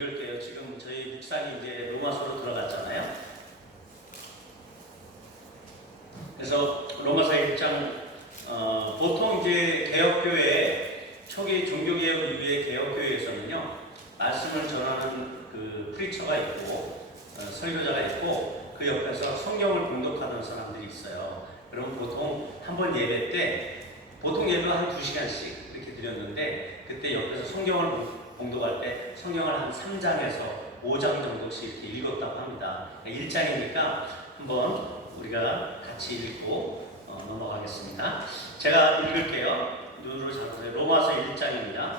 읽을게요. 지금 저희 묵상이 이제 로마서로 들어갔잖아요. 그래서 로마서 1장 보통 이제 개혁교회 초기 종교개혁 이후의 개혁교회에서는요 말씀을 전하는 그 프리처가 있고 설교자가 있고 그 옆에서 성경을 봉독하는 사람들이 있어요. 그럼 보통 한 번 예배 때 보통 예배 한 2시간씩 이렇게 드렸는데 그때 옆에서 성경을 봉독할 때 성경을 한 3장에서 5장 정도씩 이렇게 읽었다고 합니다. 1장이니까 한번 우리가 같이 읽고 넘어가겠습니다. 제가 읽을게요. 눈으로 잡으세요. 로마서 1장입니다.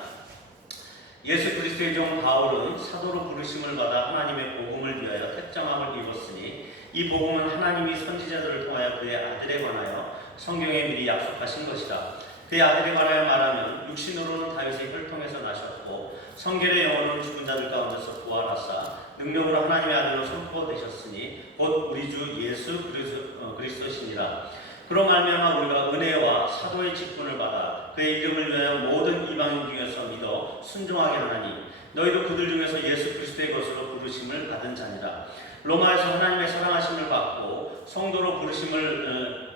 예수 그리스도의 종 바울은 사도로 부르심을 받아 하나님의 복음을 위하여 택정함을 입었으니 이 복음은 하나님이 선지자들을 통하여 그의 아들에 관하여 성경에 미리 약속하신 것이다. 그의 아들에 관하여 말하면 육신으로는 다윗의 혈통에서 나셨고 성결의 영으로는 죽은 자들 가운데서 부활하사 능력으로 하나님의 아들로 선포되셨으니 곧 우리 주 예수 그리스도시니라. 그로 말미암아 우리가 은혜와 사도의 직분을 받아 그의 이름을 위하여 모든 이방인 중에서 믿어 순종하게 하나니 너희도 그들 중에서 예수 그리스도의 것으로 부르심을 받은 자니라. 로마에서 하나님의 사랑하심을 받고 성도로 부르심을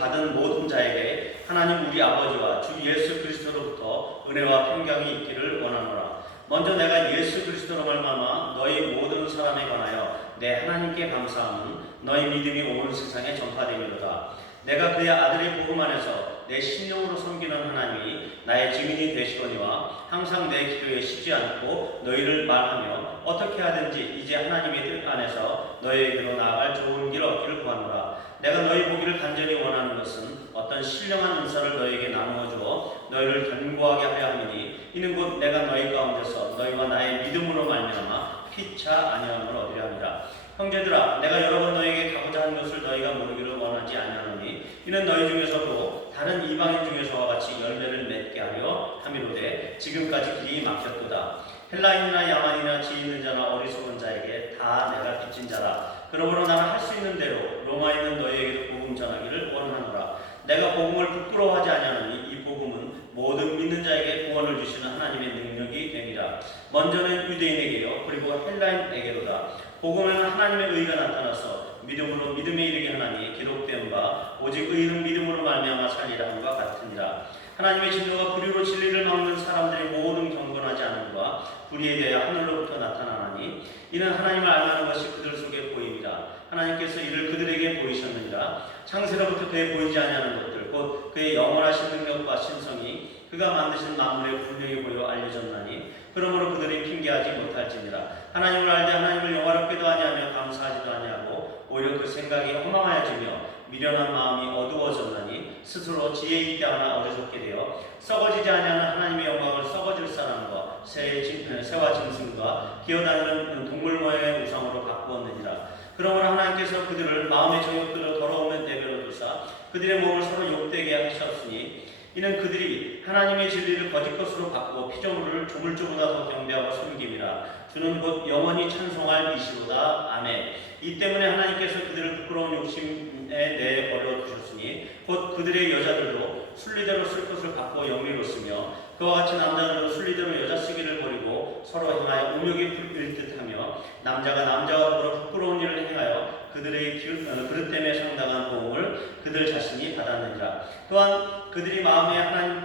받은 모든 자에게 하나님 우리 아버지와 주 예수 그리스도로부터 은혜와 평강이 있기를 원하노라. 먼저 내가 예수 그리스도로 말미암아 너희 모든 사람에 관하여 내 하나님께 감사함은 너희 믿음이 온 세상에 전파되미로다. 내가 그의 아들의 복음 안에서 내 심령으로 섬기는 하나님이 나의 증인이 되시거니와 항상 내 기도에 쉬지 않고 너희를 말하며 어떻게 하든지 이제 하나님의 뜻 안에서 너희에게로 나아갈 좋은 길 얻기를 구하노라. 내가 너희 보기를 간절히 원하는 것은 어떤 신령한 은사를 너희에게 나누어 주어 너희를 견고하게 하려 함이니 이는 곧 내가 너희 가운데서 너희와 나의 믿음으로 말미암아 피차 아니함을 얻으려 함이라. 형제들아, 내가 여러 번 너희에게 가고자 하는 것을 너희가 모르기를 원하지 아니하노니 이는 너희 중에서도 다른 이방인 중에서와 같이 열매를 맺게 하려 함이로되 지금까지 길이 막혔도다. 헬라인이나 야만이나 지혜 있는 자나 어리석은 자에게 다 내가 빚진 자라. 그러므로 나는 할 수 있는 대로 로마에 있는 너희에게도 복음 전하기를 원하노라. 내가 복음을 부끄러워하지 아니하노니 이 복음은 모든 믿는 자에게 구원을 주시는 하나님의 능력이 됨이라. 먼저는 유대인에게요 그리고 헬라인에게로다. 복음에는 하나님의 의가 나타나서 믿음으로 믿음에 이르게 하나니 기록된 바 오직 의인은 믿음으로 말미암아 살리라 함과 같으니라. 하나님의 진노가 불의로 진리를 막는 사람들의 모든 경건하지 않음과 불의에 대하여 하늘로부터 나타나나니 이는 하나님을 알라는 것이 그들 속에 보임이라. 하나님께서 이를 그들에게 보이셨느니라. 창세로부터 그에 보이지 아니하는 것들 곧 그의 영원하신 능력과 신성이 그가 만드신 만물에 분명히 보여 알려졌나니 그러므로 그들이 핑계하지 못할지니라. 하나님을 알되 하나님을 영화롭게도 아니하며 감사하지도 아니하고 오히려 그 생각이 허망하여지며 미련한 마음이 어두워졌나니 스스로 지혜 있게 하나 어리석게 되어 썩어지지 아니하는 하나님의 영광을 썩어질 사람과 새와 짐승과 기어다니는 동물 모양의 우상으로 바꾸었느니라. 그러므로 하나님께서 그들을 마음의 정욕들을 더러우면 내버려 두사 그들의 몸을 서로 욕되게 하셨으니 이는 그들이 하나님의 진리를 거짓 것으로 바꾸어 피조물을 조물주보다 더 경배하고 섬김이라. 주는 곧 영원히 찬송할 이시로다. 아멘. 이 때문에 하나님께서 그들을 부끄러운 욕심에 내버려 두셨으니 곧 그들의 여자들도 순리대로 쓸 것을 바꾸어 영리로 쓰며 그와 같이 남자들도 순리대로 여자 쓰기를 버리고 서로 행하여 음욕에 불릴 듯하며 남자가 남자와 더불어 부끄러운 일을 행하여 그들의 그릇 때문에 상당한 보응을 그들 자신이 받았느니라. 또한 그들이 마음에 하나님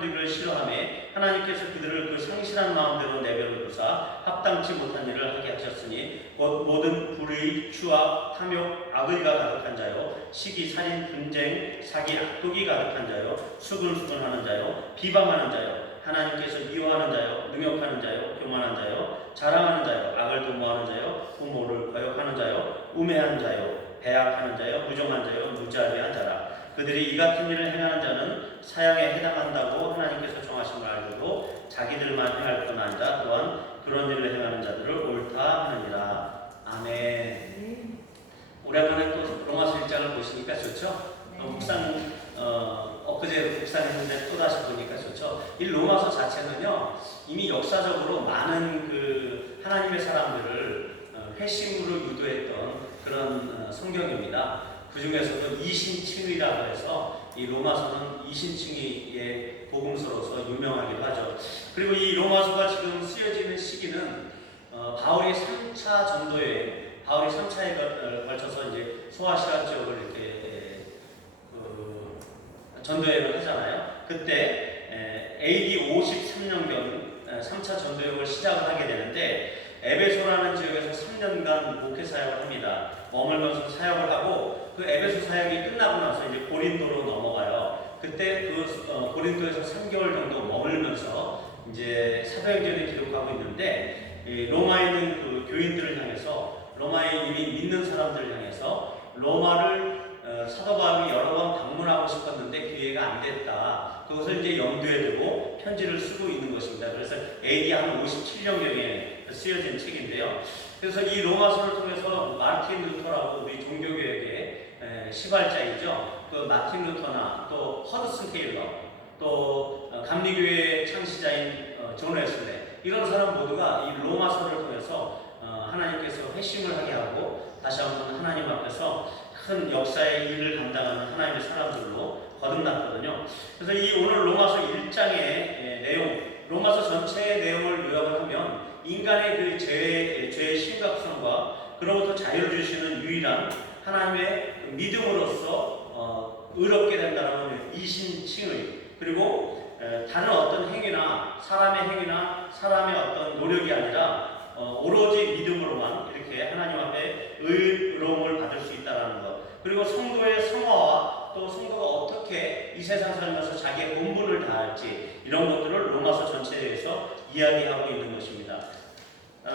되기를 싫어하매 하나님께서 그들을 그 상실한 마음대로 내버려 두사 합당치 못한 일을 하게 하셨으니 곧 모든 불의, 추악, 탐욕, 악의가 가득한 자요 시기, 살인, 분쟁, 사기, 악독이 가득한 자요 수근수근하는 자요 비방하는 자요 하나님께서 미워하는 자요 능욕하는 자요 교만한 자요 자랑하는 자요 악을 도모하는 자요 부모를 거역하는 자요 우매한 자요 배약하는 자요 부정한 자요 무자비한 자라. 그들이 이 같은 일을 행하는 자는 사형에 해당한다고 하나님께서 정하신 걸 알고도 자기들만 행할 뿐 아니라 또한 그런 일을 행하는 자들을 옳다 하느니라. 아멘. 오랜만에 또 로마서 1장을 보시니까 좋죠? 묵상 엊그제 묵상했는데 또 다시 보니까 좋죠? 이 로마서 자체는요 이미 역사적으로 많은 그 하나님의 사람들을 회심으로 유도했던 그런 성경입니다. 그 중에서도 이신층이라고 해서 이 로마서는 이신층이 복음서로서 유명하기도 하죠. 그리고 이 로마서가 지금 쓰여지는 시기는 바울이 3차 전도여행, 바울이 3차에 걸쳐서 이제 소아시아 지역을 이렇게 전도여행을 하잖아요. 그때 AD 53년경 3차 전도여행을 시작을 하게 되는데 에베소라는 지역에서 3년간 목회 사역을 합니다. 머물면서 사역을 하고 그 에베소 사역이 끝나고 나서 이제 고린도로 넘어가요. 그때 그 고린도에서 3개월 정도 머물면서 이제 사도행전을 기록하고 있는데 로마에 있는 그 교인들을 향해서 로마에 이미 믿는 사람들을 향해서 로마를 사도 바울이 여러 번 방문하고 싶었는데 기회가 안 됐다. 그것을 이제 염두에 두고 편지를 쓰고 있는 것입니다. 그래서 AD 한 57년경에 쓰여진 책인데요. 그래서 이 로마서를 통해서 마틴 루터라고 우리 종교개혁의 시발자이죠. 그 마틴 루터나 또 허드슨 테일러, 또 감리교회 창시자인 존 웨슬레, 이런 사람 모두가 이 로마서를 통해서 하나님께서 회심을 하게 하고 다시 한번 하나님 앞에서 큰 역사의 일을 감당하는 하나님의 사람들로 거듭났거든요. 그래서 이 오늘 로마서 1장의 내용, 로마서 전체의 내용을 요약을 하면 인간의 그 죄의 심각성과 그로부터 자유를 주시는 유일한 하나님의 믿음으로써 의롭게 된다는 이신칭의, 그리고 다른 어떤 행위나 사람의 행위나 사람의 어떤 노력이 아니라 오로지 믿음으로만 이렇게 하나님 앞에 의로움을 받을 수 있다는 것, 그리고 성도의 성화와 또 성도가 어떻게 이 세상 살면서 자기의 본분을 다할지, 이런 것들을 로마서 전체에서 이야기하고 있는 것입니다.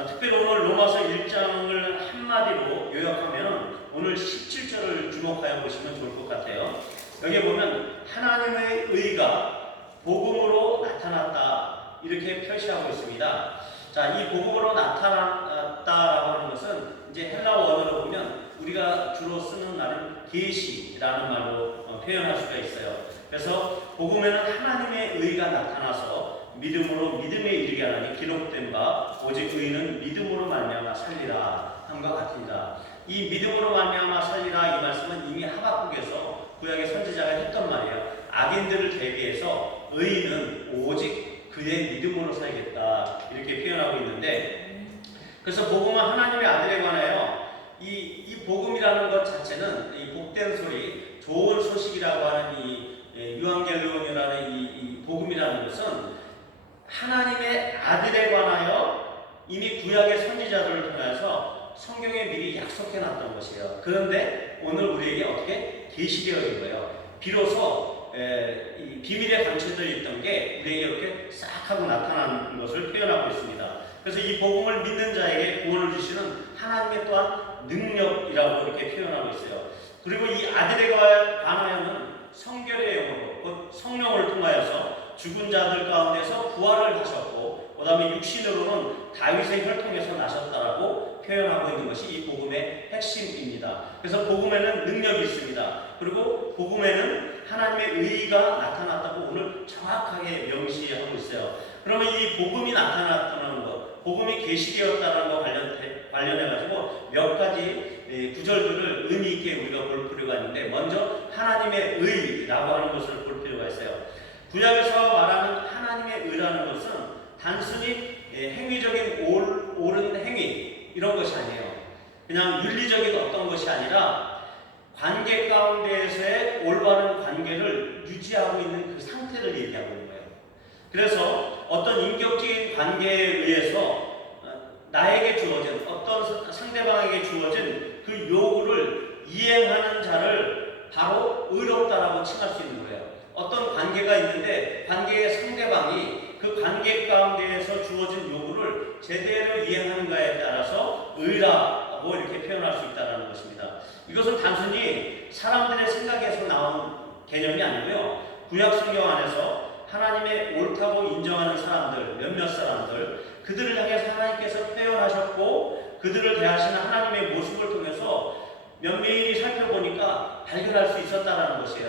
특별히 오늘 로마서 1장을 한마디로 요약하면 오늘 17절을 주목하여 보시면 좋을 것 같아요. 여기에 보면 하나님의 의가 복음으로 나타났다, 이렇게 표시하고 있습니다. 자, 이 복음으로 나타났다라고 하는 것은 이제 헬라어 언어로 보면 우리가 주로 쓰는 말은 계시라는 말로 표현할 수가 있어요. 그래서 복음에는 하나님의 의가 나타나서 믿음으로 믿음에 이르게 하나니 기록된 바 오직 의는 믿음으로 말미암아 살리라 함과 같습니다. 이 믿음으로 말미암아 살리라, 이 말씀은 이미 하박국에서 구약의 선지자가 했던 말이에요. 악인들을 대비해서 의인은 오직 그의 믿음으로 살겠다, 이렇게 표현하고 있는데, 그래서 복음은 하나님의 아들에 관하여 이 복음이라는 것 자체는 이 복된 소리, 좋은 소식이라고 하는 이 유앙겔리온이라는 이 복음이라는 것은 하나님의 아들에 관하여 이미 구약의 선지자들을 통해서 성경에 미리 약속해 놨던 것이에요. 그런데 오늘 우리에게 어떻게 계시되어 있는 거예요. 비로소 이 비밀에 감춰져 있던 게 우리에게 이렇게 싹 하고 나타나는 것을 표현하고 있습니다. 그래서 이 복음을 믿는 자에게 구원을 주시는 하나님의 또한 능력이라고 이렇게 표현하고 있어요. 그리고 이 아들에 관하여는 성결의 영으로, 곧 성령을 통하여서 죽은 자들 가운데서 부활을 하셨고, 그 다음에 육신으로는 다윗의 혈통에서 나셨다라고 표현하고 있는 것이 이 복음의 핵심입니다. 그래서 복음에는 능력이 있습니다. 그리고 복음에는 하나님의 의의가 나타났다고 오늘 정확하게 명시하고 있어요. 그러면 이 복음이 나타났다는 것, 복음이 계시되었다는 것 관련해가지고 몇 가지 구절들을 의미 있게 우리가 볼 필요가 있는데, 먼저 하나님의 의라고 하는 것을 볼 필요가 있어요. 구약에서 말하는 하나님의 의라는 것은 단순히 행위적인 옳은 행위, 이런 것이 아니에요. 그냥 윤리적인 어떤 것이 아니라 관계 가운데에서의 올바른 관계를 유지하고 있는 그 상태를 얘기하고 있는 거예요. 그래서 어떤 인격적인 관계에 의해서 나에게 주어진, 어떤 상대방에게 주어진 그 요구를 이행하는 자를 바로 의롭다라고 칭할 수 있는 거예요. 어떤 관계가 있는데 관계의 상대방이 그 관계 가운데에서 주어진 요구를 제대로 이행하는가에 따라서 의라고 이렇게 표현할 수 있다는 것입니다. 이것은 단순히 사람들의 생각에서 나온 개념이 아니고요. 구약 성경 안에서 하나님의 옳다고 인정하는 사람들, 몇몇 사람들, 그들을 향해서 하나님께서 표현하셨고 그들을 대하시는 하나님의 모습을 통해서 면밀히 살펴보니까 발견할 수 있었다는 것이에요.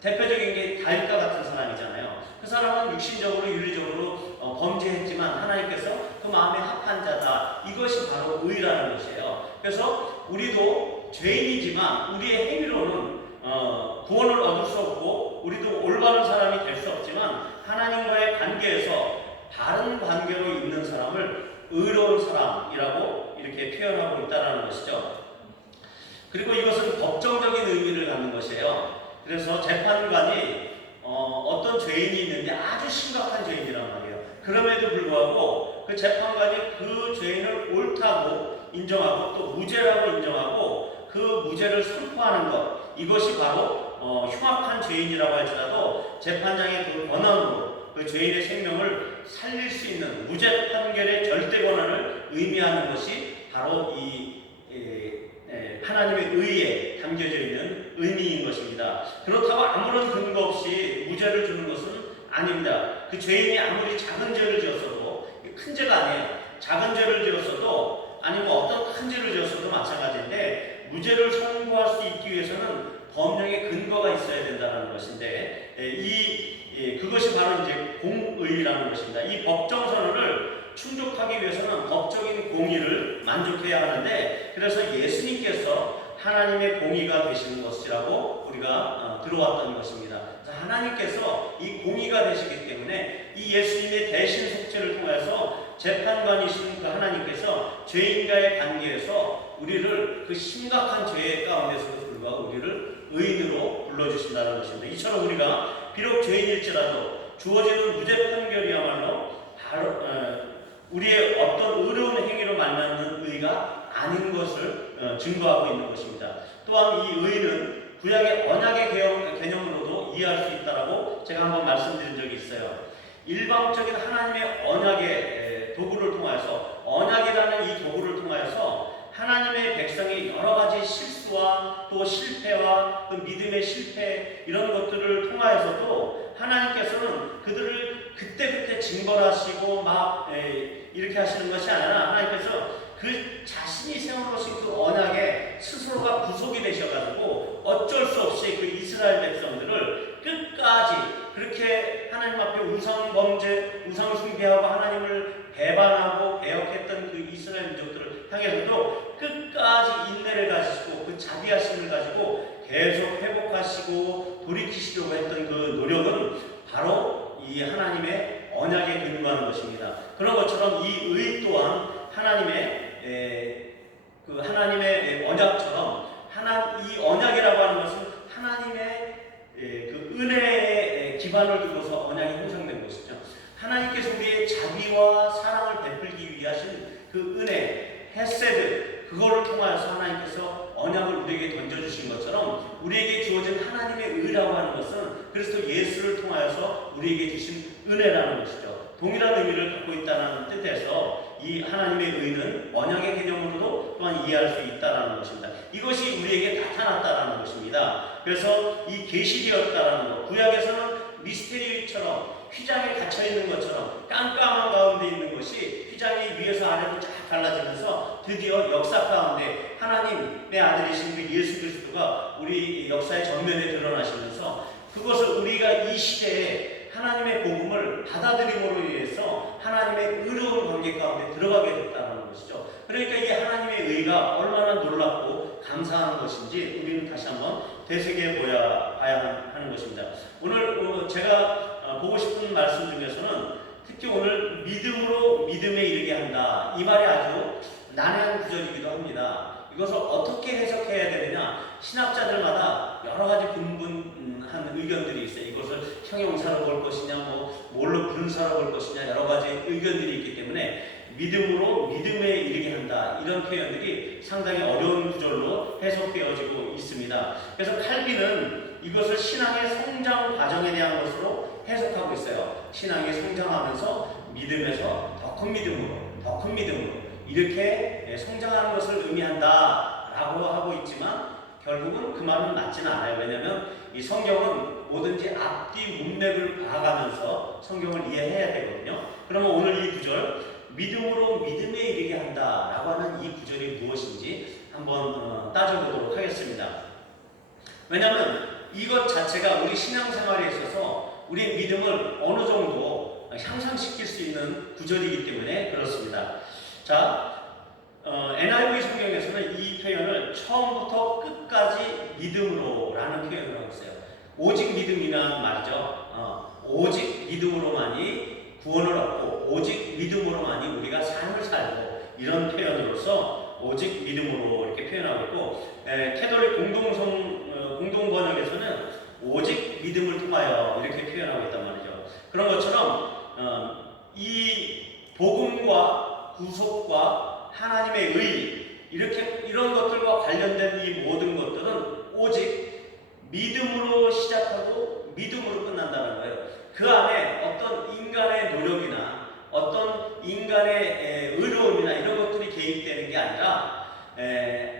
대표적인 게 다윗과 같은 사람이잖아요. 그 사람은 육신적으로 윤리적으로 범죄했지만 하나님께서 그 마음에 합한 자다. 이것이 바로 의라는 것이에요. 그래서 우리도 죄인이지만 우리의 행위로는 구원을 얻을 수 없고 우리도 올바른 사람이 될 수 없지만 하나님과의 관계에서 바른 관계로 있는 사람을 의로운 사람이라고 이렇게 표현하고 있다는 것이죠. 그리고 이것은 법정적인 의미를 갖는 것이에요. 그래서 재판관이 어떤 죄인이 있는데 아주 심각한 죄인이란 말이에요. 그럼에도 불구하고 그 재판관이 그 죄인을 옳다고 인정하고 또 무죄라고 인정하고 그 무죄를 선포하는 것, 이것이 바로 흉악한 죄인이라고 할지라도 재판장의 그 권한으로 그 죄인의 생명을 살릴 수 있는 무죄 판결의 절대 권한을 의미하는 것이 바로 이 하나님의 의에 담겨져 있는 의미인 것입니다. 그렇다고 아무런 근거 없이 무죄를 주는 것은 아닙니다. 그 죄인이 아무리 작은 죄를 지었어도, 큰 죄가 아니에요. 작은 죄를 지었어도 아니면 어떤 큰 죄를 지었어도 마찬가지인데 무죄를 선고할 수 있기 위해서는 법령의 근거가 있어야 된다는 것인데 그것이 바로 이제 공의라는 것입니다. 이 법정 선언을 충족하기 위해서는 법적인 공의를 만족해야 하는데, 그래서 예수님께서 하나님의 공의가 되시는 것이라고 우리가 들어왔던 것입니다. 하나님께서 이 공의가 되시기 때문에 이 예수님의 대신 속죄를 통해서 재판관이신 그 하나님께서 죄인과의 관계에서 우리를 그 심각한 죄 가운데서도 불구하고 우리를 의인으로 불러주신다는 것입니다. 이처럼 우리가 비록 죄인일지라도 주어지는 무죄 판결이야말로 바로 우리의 어떤 의로운 행위로 말미암는 의가 아닌 것을 증거하고 있는 것입니다. 또한 이 의는 구약의 언약의 개념으로도 이해할 수 있다라고 제가 한번 말씀드린 적이 있어요. 일방적인 하나님의 언약의 도구를 통하여서, 언약이라는 이 도구를 통하여서 하나님의 백성이 여러 가지 실수와 또 실패와 또 믿음의 실패 이런 것들을 통하여서도 하나님께서는 그들을 그때그때 징벌하시고 막 이렇게 하시는 것이 아니라 하나님께서 그 자신이 세워놓으신 그 언약에 스스로가 구속이 되셔가지고 어쩔 수 없이 그 이스라엘 백성들을 끝까지 그렇게 하나님 앞에 우상 범죄, 우상 숭배하고 하나님을 배반하고 배역했던 그 이스라엘 민족들을 향해서도 끝까지 인내를 가지시고 그 자비하심을 가지고 계속 회복하시고 돌이키시려고 했던 그 노력은 바로 이 하나님의 언약에 근거하는 것입니다. 그런 것처럼 이 의 또한 하나님의 언약처럼 이 언약이라고 하는 것은 하나님의 그 은혜의 기반을 두고서 언약이 형성된 것이죠. 하나님께서 우리의 자비와 사랑을 베풀기 위하신 그 은혜, 헤세드, 그거를 통하여서 하나님께서 언약을 우리에게 던져주신 것처럼 우리에게 주어진 하나님의 의라고 하는 것은 그리스도 예수를 통하여서 우리에게 주신 은혜라는 것이죠. 동일한 의미를 갖고 있다는 뜻에서 이 하나님의 의는 언약의 개념으로도 또한 이해할 수 있다는 것입니다. 이것이 우리에게 나타났다는 것입니다. 그래서 이 계시되었다는 것, 구약에서는 미스테리처럼 휘장에 갇혀있는 것처럼 깜깜한 가운데 있는 것이 휘장이 위에서 아래로 쫙 갈라지면서 드디어 역사 가운데 하나님의 아들이신 그 예수 그리스도가 우리 역사의 전면에 드러나시면서 그것을 우리가 이 시대에 하나님의 복음을 받아들임으로 인해서 하나님의 의로운 관계 가운데 들어가게 됐다는 것이죠. 그러니까 이 하나님의 의가 얼마나 놀랍고 감사한 것인지 우리는 다시 한번 되새겨 봐야 하는 것입니다. 오늘 제가 보고 싶은 말씀 중에서는 특히 오늘 믿음으로 믿음에 이르게 한다. 이 말이 아주 난해한 구절이기도 합니다. 이것을 어떻게 해석해야 되느냐, 신학자들마다 여러 가지 분분한 의견들이 있어요. 이것을 형용사로 볼 것이냐, 뭘로 분사로 볼 것이냐, 여러 가지 의견들이 있기 때문에 믿음으로 믿음에 이르게 한다, 이런 표현들이 상당히 어려운 구절로 해석되어지고 있습니다. 그래서 칼빈은 이것을 신앙의 성장 과정에 대한 것으로 해석하고 있어요. 신앙이 성장하면서 믿음에서 더 큰 믿음으로, 더 큰 믿음으로 이렇게 성장하는 것을 의미한다 라고 하고 있지만 결국은 그 말은 맞지는 않아요. 왜냐하면 이 성경은 뭐든지 앞뒤 문맥을 봐가면서 성경을 이해해야 되거든요. 그러면 오늘 이 구절, 믿음으로 믿음에 이르게 한다 라고 하는 이 구절이 무엇인지 한번 따져보도록 하겠습니다. 왜냐하면 이것 자체가 우리 신앙생활에 있어서 우리의 믿음을 어느 정도 향상시킬 수 있는 구절이기 때문에 그렇습니다. 자, NIV 성경에서는 이 표현을 처음부터 끝까지 믿음으로 라는 표현을 하고 있어요. 오직 믿음이라는 말이죠. 오직 믿음으로만이 구원을 얻고 오직 믿음으로만이 우리가 삶을 살고 이런 표현으로서 오직 믿음으로 이렇게 표현하고 있고 캐톨릭 공동 번역에서는 오직 믿음을 통하여 이렇게 표현하고 있단 말이죠. 그런 것처럼 이 복음과 구속과 하나님의 의 이런 것들과 관련된 이 모든 것들은 오직 믿음으로 시작하고 믿음으로 끝난다는 거예요. 그 안에 어떤 인간의 노력이나 어떤 인간의 의로움이나 이런 것들이 개입되는 게 아니라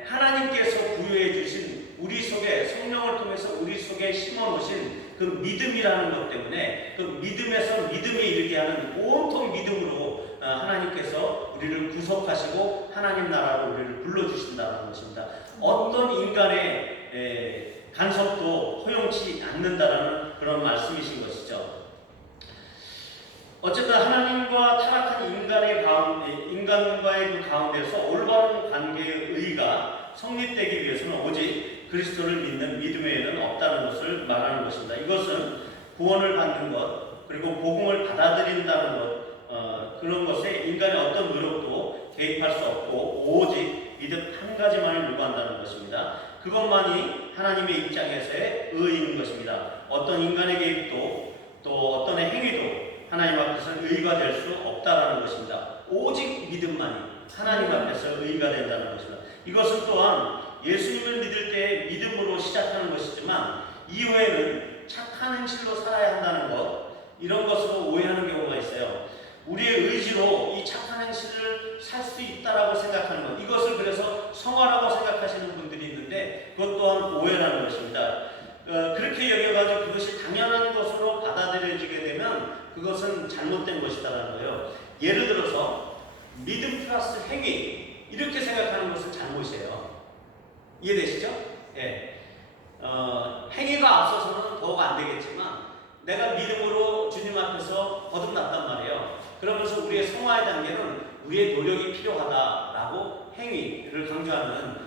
하나님께서 부여해 주신 우리 속에 성령을 통해서 우리 속에 심어 놓으신 그 믿음이라는 것 때문에 그 믿음에서 믿음에 이르게 하는 온통 믿음으로 하나님께서 우리를 구속하시고 하나님 나라로 우리를 불러주신다는 것입니다. 어떤 인간의 간섭도 허용치 않는다라는 그런 말씀이신 것이죠. 어쨌든 하나님과 타락한 인간과의 그 가운데서 올바른 관계의 의가 성립되기 위해서는 오직 그리스도를 믿는 믿음 외에는 없다는 것을 말하는 것입니다. 이것은 구원을 받는 것, 그리고 복음을 받아들인다는 것, 그런 것에 인간의 어떤 노력도 개입할 수 없고 오직 믿음 한 가지만을 요구한다는 것입니다. 그것만이 하나님의 입장에서의 의인 것입니다. 어떤 인간의 개입도 또 어떤의 행위도 하나님 앞에서 의가 될 수 없다라는 것입니다. 오직 믿음만이 하나님 앞에서 의가 된다는 것입니다. 이것은 또한 예수님을 믿을 때 믿음으로 시작하는 것이지만 이후에는 착한 행실로 살아야 한다는 것, 이런 것으로 오해하는 경우가 있어요. 우리의 의지로 이 착한 행실을 살 수 있다라고 생각하는 것, 이것을 그래서 성화라고 생각하시는 분들이 있는데 그것 또한 오해라는 것입니다. 그렇게 여겨가지고 그것이 당연한 것으로 받아들여지게 되면 그것은 잘못된 것이다라는 거예요. 예를 들어서 믿음 플러스 행위 이렇게 생각하는 것은 잘못이에요. 이해되시죠? 예. 행위가 앞서서는 더욱 안 되겠지만 내가 믿음으로 주님 앞에서 거듭났단 말이에요. 그러면서 우리의 성화의 단계는 우리의 노력이 필요하다라고 행위를 강조하는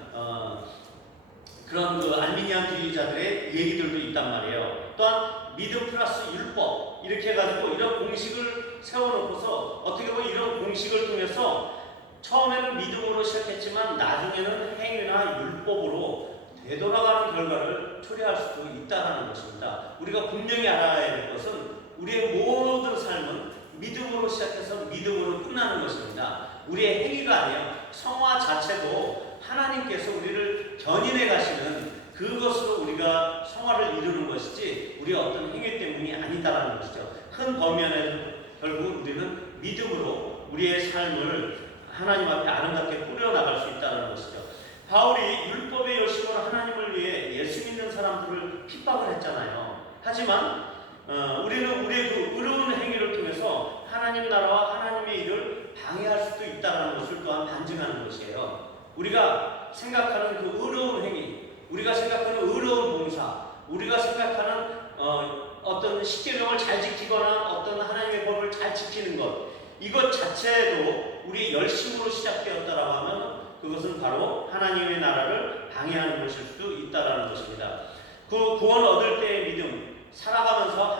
그런 그 알미니안주의자들의 얘기들도 있단 말이에요. 또한 믿음 플러스 율법 이렇게 해가지고 이런 공식을 세워놓고서 어떻게 보면 이런 공식을 통해서 처음에는 믿음으로 시작했지만 나중에는 행위나 율법으로 되돌아가는 결과를 초래할 수도 있다는 것입니다. 우리가 분명히 알아야 될 것은 우리의 모든 삶은 믿음으로 시작해서 믿음으로 끝나는 것입니다. 우리의 행위가 아니에요. 성화 자체도 하나님께서 우리를 견인해 가시는 그것으로 우리가 성화를 이루는 것이지 우리의 어떤 행위 때문이 아니다라는 것이죠. 큰 범위안에서 결국 우리는 믿음으로 우리의 삶을 하나님 앞에 아름답게 꾸려나갈 수 있다는 것이죠. 바울이 율법의 열심으로 하나님을 위해 예수 믿는 사람들을 핍박을 했잖아요. 하지만 우리는 우리의 그 의로운 행위를 통해서 하나님 나라와 하나님의 일을 방해할 수도 있다는 것을 또한 반증하는 것이에요. 우리가 생각하는 그 의로운 행위, 우리가 생각하는 의로운 봉사, 우리가 생각하는 어떤 십계명을 잘 지키거나 어떤 하나님의 법을 잘 지키는 것, 이것 자체도 우리의 열심으로 시작되었다라고 하면 그것은 바로 하나님의 나라를 방해하는 것일 수도 있다라는 것입니다. 그 구원 얻을 때의 믿음, 살아가면서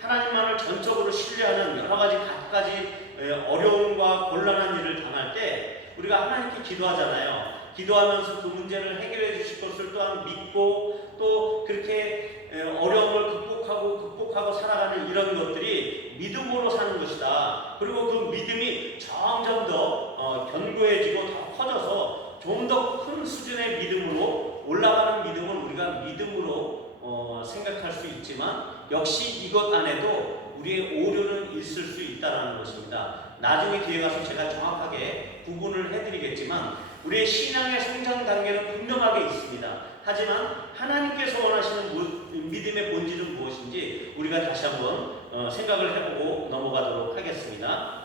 하나님만을 전적으로 신뢰하는 여러 가지 갖가지 어려움과 곤란한 일을 당할 때 우리가 하나님께 기도하잖아요. 기도하면서 그 문제를 해결해 주실 것을 또한 믿고 또 그렇게 어려움을 극복하고 살아가는 이런 것들이 믿음으로 사는 것이다. 그리고 그 믿음이 점점 더 견고해지고 더 커져서 좀 더 큰 수준의 믿음으로 올라가는 믿음은 우리가 믿음으로 생각할 수 있지만 역시 이것 안에도 우리의 오류는 있을 수 있다는 것입니다. 나중에 기회 가서 제가 정확하게 구분을 해드리겠지만 우리의 신앙의 성장 단계는 분명하게 있습니다. 하지만 하나님께서 원하시는 믿음의 본질은 무엇인지 우리가 다시 한번 생각을 해보고 넘어가도록 하겠습니다.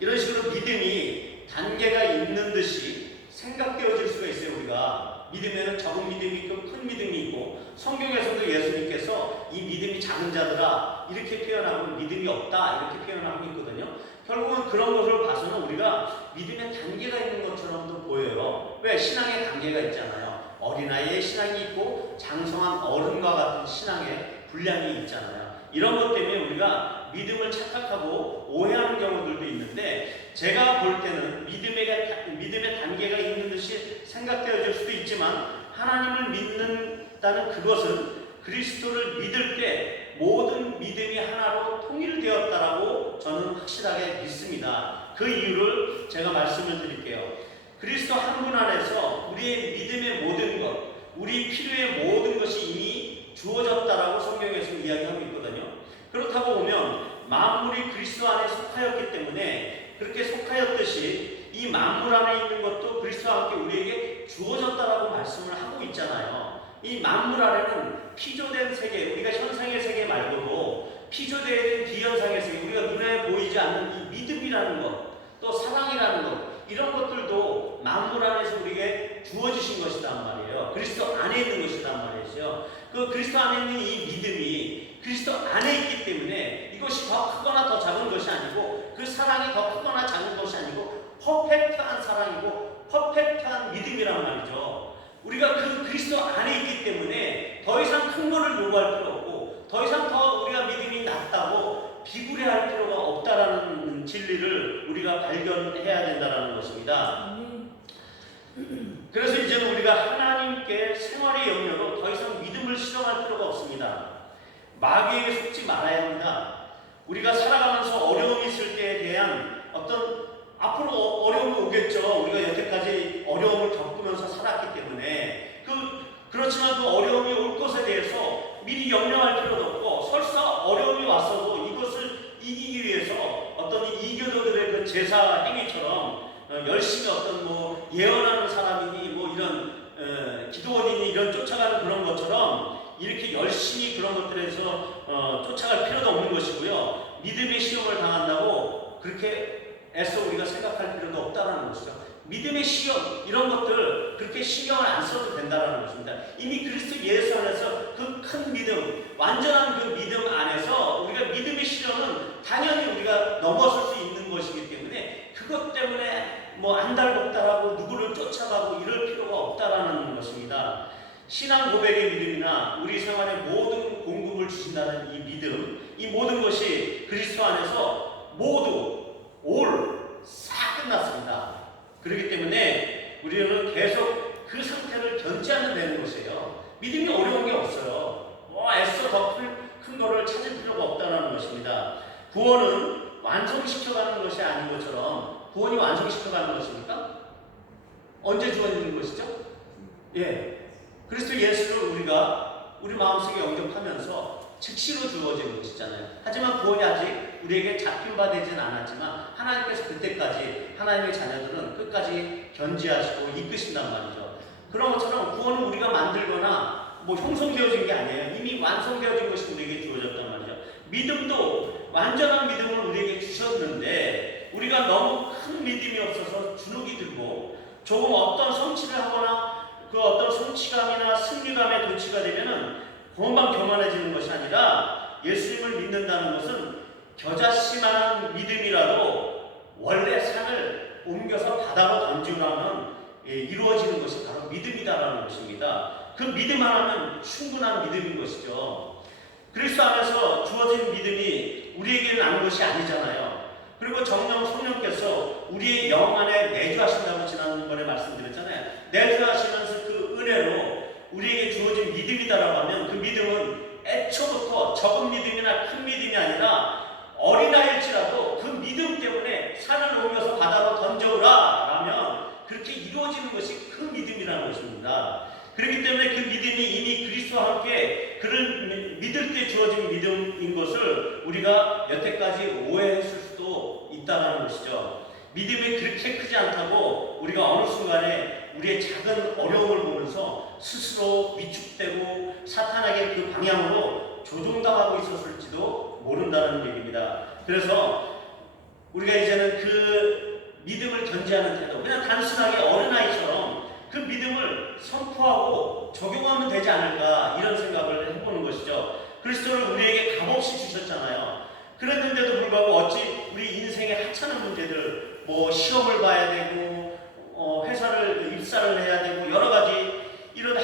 이런 식으로 믿음이 단계가 있는 듯이 생각되어질 수가 있어요. 우리가 믿음에는 적은 믿음이 있고 큰 믿음이 있고 성경에서도 예수님께서 이 믿음이 작은 자들아 이렇게 표현하고 믿음이 없다 이렇게 표현하고 있거든요. 결국은 그런 것을 봐서는 우리가 믿음의 단계가 있는 것처럼도 보여요. 왜? 신앙의 단계가 있잖아요. 어린아이의 신앙이 있고 장성한 어른과 같은 신앙의 분량이 있잖아요. 이런 것 때문에 우리가 믿음을 착각하고 오해하는 경우들도 있는데, 제가 볼 때는 믿음의 단계가 있는 듯이 생각되어질 수도 있지만, 하나님을 믿는다는 그것은 그리스도를 믿을 때 모든 믿음이 하나로 통일되었다라고 저는 확실하게 믿습니다. 그 이유를 제가 말씀을 드릴게요. 그리스도 한 분 안에서 우리의 믿음의 모든 것, 우리 필요의 모든 것이 이미 주어졌다라고 성경에서 이야기하고 있거든요. 그렇다고 보면 만물이 그리스도 안에 속하였기 때문에, 그렇게 속하였듯이 이 만물 안에 있는 것도 그리스도와 함께 우리에게 주어졌다라고 말씀을 하고 있잖아요. 이 만물 안에는 피조된 세계, 우리가 현상의 세계 말고도 피조된 비현상의 세계, 우리가 눈에 보이지 않는 이 믿음이라는 것, 또 사랑이라는 것, 이런 것들도 만물 안에서 우리에게 주어지신 것이란 말이에요. 그리스도 안에 있는 것이란 말이죠. 그 그리스도 안에 있는 이 믿음이 그리스도 안에 있기 때문에 이것이 더 크거나 더 작은 것이 아니고, 그 사랑이 더 크거나 작은 것이 아니고 퍼펙트한 사랑이고 퍼펙트한 믿음이란 말이죠. 우리가 그 그리스도 안에 있기 때문에 더 이상 큰 거를 요구할 필요 없고, 더 이상 더 우리가 믿음이 낮다고 비굴해할 필요가 없다라는 진리를 우리가 발견해야 된다는 것입니다. 그래서 이제는 우리가 하나님께 생활의 영역으로 더 이상 믿음을 실험할 필요가 없습니다. 마귀에게 속지 말아야 합니다. 우리가 살아가면서 어려움이 있을 때에 대한 어떤, 앞으로 어려움이 오겠죠. 우리가 여태까지 어려움을 겪으면서 살았기 때문에 그렇지만 그 어려움이 올 것에 대해서 미리 염려할 필요도 없고, 설사 어려움이 왔어도 이것을 이기기 위해서 어떤 이교도들의 그 제사 행위처럼 열심히 어떤 뭐 예언하는 사람이니 뭐 이런 기도원이니 이런 쫓아가는 그런 것처럼 이렇게 열심히 그런 것들에서 쫓아갈 필요도 없는 것이고요. 믿음의 시험을 당한다고 그렇게 애써 우리가 생각할 필요도 없다라는 것이죠. 믿음의 시험, 이런 것들 그렇게 신경을 안 써도 된다라는 것입니다. 이미 그리스도 예수 안에서 그 큰 믿음, 완전한 그 믿음 안에서 우리가 믿음의 시험은 당연히 우리가 넘어설 수 있는 것이기 때문에, 그것 때문에 뭐 안달복달하고 누구를 쫓아가고 이럴 필요가 없다라는 것입니다. 신앙 고백의 믿음이나 우리 생활의 모든 공급을 주신다는 이 믿음, 이 모든 것이 그리스도 안에서 모두 싹 끝났습니다. 그렇기 때문에 우리는 계속 그 상태를 견지하면 되는 것이에요. 믿음이 어려운 게 없어요. 애써 더 큰 거를 찾을 필요가 없다는 것입니다. 구원은 완성시켜가는 것이 아닌 것처럼, 구원이 완성시켜가는 것입니까? 언제 주어지는 것이죠? 예, 그리스도 예수를 우리가 우리 마음속에 영접하면서 즉시로 주어지는 것이잖아요. 하지만 구원이 아직 우리에게 잡힌 바 되진 않았지만, 하나님께서 그때까지 하나님의 자녀들은 끝까지 견지하시고 이끄신단 말이죠. 그런 것처럼 구원은 우리가 만들거나 뭐 형성되어진 게 아니에요. 이미 완성되어진 것이 우리에게 주어졌단 말이죠. 믿음도 완전한 믿음을 우리에게 주셨는데, 우리가 너무 큰 믿음이 없어서 주눅이 들고 조금 어떤 성취를 하거나 그 어떤 성취감이나 승리감에 도취가 되면은 금방 교만해지는 것이 아니라, 예수님을 믿는다는 것은 겨자씨만한 믿음이라도 원래 산을 옮겨서 바다로 던지면 이루어지는 것이 바로 믿음이다라는 것입니다. 그 믿음 하나는 충분한 믿음인 것이죠. 그리스도 안에서 주어진 믿음이 우리에게는 아는 것이 아니잖아요. 그리고 정령 성령께서 우리의 영 안에 내주하신다고 지난번에 말씀드렸잖아요. 내주하시면서 그 은혜로 우리에게 주어진 믿음이다라고 하면, 그 믿음은 애초부터 적은 믿음이나 큰 믿음이 아니라 어린아이일지라도 그 믿음 때문에 산을 옮겨서 바다로 던져오라 라면 그렇게 이루어지는 것이 그 믿음이라는 것입니다. 그렇기 때문에 그 믿음이 이미 그리스도와 함께 그를 믿을 때 주어진 믿음인 것을 우리가 여태까지 오해했을 수도 있다는 것이죠. 믿음이 그렇게 크지 않다고 우리가 어느 순간에 우리의 작은 어려움을 보면서 스스로 위축되고 사탄에게 그 방향으로 조종당하고 있었을지도 모른다는 얘기입니다. 그래서 우리가 이제는 그 믿음을 견지하는 태도, 그냥 단순하게 어린아이처럼 그 믿음을 선포하고 적용하면 되지 않을까, 이런 생각을 해보는 것이죠. 그리스도를 우리에게 값없이 주셨잖아요. 그랬는데도 불구하고 어찌 우리 인생의 하찮은 문제들, 뭐 시험을 봐야 되고 회사를 입사를 해야 되고 여러 가지 이런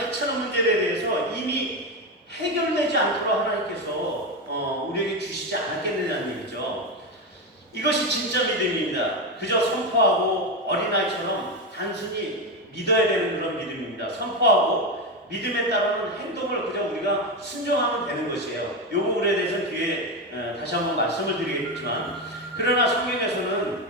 해결되지 않도록 하나님께서 우리에게 주시지 않았겠느냐는 얘기죠. 이것이 진짜 믿음입니다. 그저 선포하고 어린아이처럼 단순히 믿어야 되는 그런 믿음입니다. 선포하고 믿음에 따르는 행동을 그저 우리가 순종하면 되는 것이에요. 이 부분에 대해서 뒤에 다시 한번 말씀을 드리겠지만, 그러나 성경에서는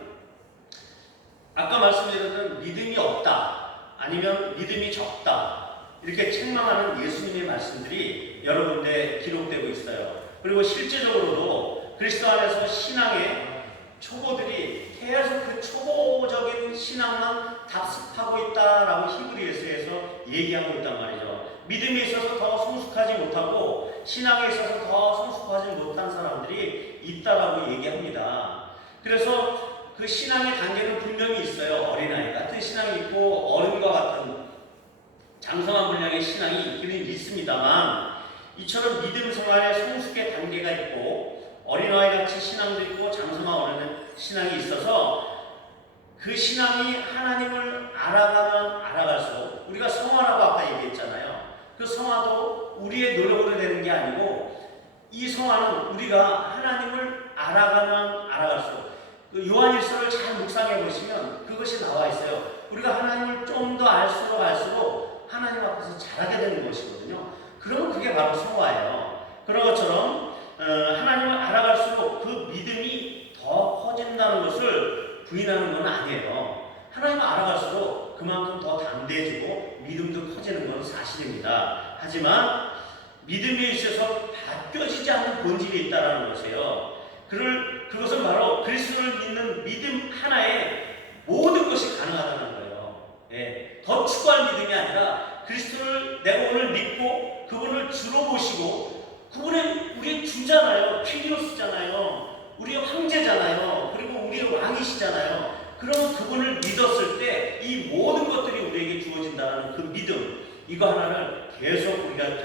아까 말씀드렸던 믿음이 없다, 아니면 믿음이 적다, 이렇게 책망하는 예수님의 말씀들이 여러 군데 기록되고 있어요. 그리고 실제적으로도 그리스도 안에서 신앙의 초보들이 계속 그 초보적인 신앙만 답습하고 있다라고 히브리서에서 얘기하고 있단 말이죠. 믿음에 있어서 더 성숙하지 못하고 신앙에 있어서 더 성숙하지 못한 사람들이 있다라고 얘기합니다. 그래서 그 신앙의 단계는 분명히 있어요. 어린아이 같은 신앙이 있고 어른과 같은 장성한 분량의 신앙이 있기는 있습니다만, 이처럼 믿음 생활의 성숙의 단계가 있고 어린아이같이 신앙도 있고 장성한 어른의 신앙이 있어서 그 신앙이 하나님을 알아가면 알아갈수록, 우리가 성화라고 아까 얘기했잖아요. 그 성화도 우리의 노력으로 되는 게 아니고, 이 성화는 우리가 하나님을 알아가면 알아갈수록, 그 요한일서를 잘 묵상해 보시면 그것이 나와 있어요. 우리가 하나님을 좀 더 알수록 하나님 앞에서 잘하게 되는 것이거든요. 그러면 그게 바로 성화예요. 그런 것처럼 하나님을 알아갈수록 그 믿음이 더 커진다는 것을 부인하는 건 아니에요. 하나님을 알아갈수록 그만큼 더 담대해지고 믿음도 커지는 건 사실입니다. 하지만 믿음에 있어서 바뀌어지지 않는 본질이 있다는 것이에요. 그것은 바로 그리스도를 믿는 믿음 하나에 모든 것이 가능하다는 거예요. 예, 더 추구할 믿음이 아니라 그리스도를 내가 오늘 믿고 그분을 주로 모시고, 그분은 우리의 주잖아요. 퀴리로스잖아요. 우리의 황제잖아요. 그리고 우리의 왕이시잖아요. 그러면 그분을 믿었을 때 이 모든 것들이 우리에게 주어진다는 그 믿음, 이거 하나를 계속 우리가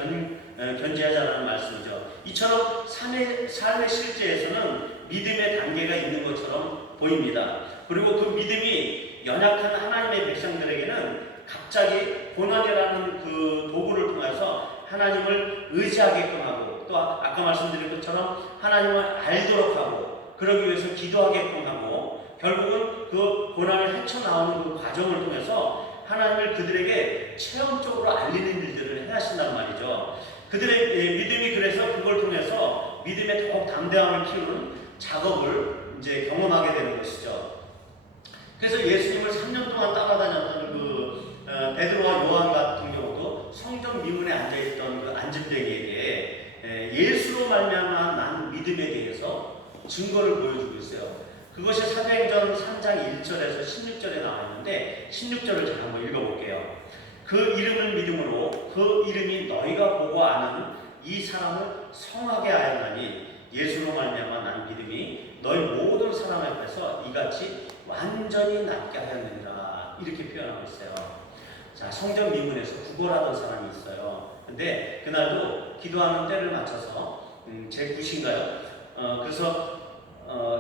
견지하자는 말씀이죠. 이처럼 삶의 실제에서는 믿음의 단계가 있는 것처럼 보입니다. 그리고 그 믿음이 연약한 하나님의 백성들에게는 갑자기 고난이라는 그 도구를 통해서 하나님을 의지하게끔 하고, 또 아까 말씀드린 것처럼 하나님을 알도록 하고, 그러기 위해서 기도하게끔 하고, 결국은 그 고난을 헤쳐나오는 그 과정을 통해서 하나님을 그들에게 체험적으로 알리는 일들을 해 하신단 말이죠. 그들의 믿음이 그래서 그걸 통해서 믿음의 더욱 담대함을 키우는 작업을 이제 경험하게 되는 것이죠. 그래서 예수님을 3년 동안 따라다녔던 그 베드로와 요한 같은 경우도 성전 미문에 앉아있던 그 안진뱅이에게 예수로 말미암아 난 믿음에 대해서 증거를 보여주고 있어요. 그것이 사도행전 3장 1절에서 16절에 나와 있는데 16절을 제가 한번 읽어볼게요. 그 이름을 믿음으로 그 이름이 너희가 보고 아는 이 사람을 성하게 하였나니 예수로 말미암아 난 믿음이 너희 모든 사람 앞에서 이같이 완전히 낫게 하였느니라, 이렇게 표현하고 있어요. 자, 성전 미문에서 구걸하던 사람이 있어요. 근데 그날도 기도하는 때를 맞춰서 제 9시인가요? 그래서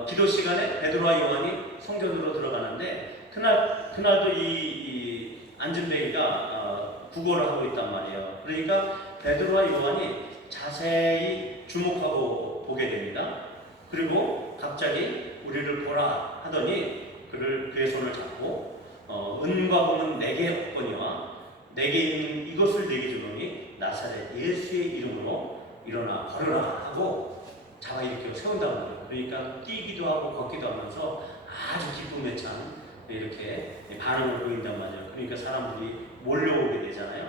기도 시간에 베드로와 요한이 성전으로 들어가는데 그날도 이 안진뱅이가 구걸을 하고 있단 말이에요. 그러니까 베드로와 요한이 자세히 주목하고 보게 됩니다. 그리고 갑자기 우리를 보라 하더니 그의 손을 잡고 은과 금은 내게 없거니와 내게 있는 이것을 내게 주노니 나사렛 예수의 이름으로 일어나 걸으라 하고 잡아 일으켜 세운단 말이에요. 그러니까 뛰기도 하고 걷기도 하면서 아주 기쁨에 찬 이렇게 반응을 보인단 말이에요. 그러니까 사람들이 몰려오게 되잖아요.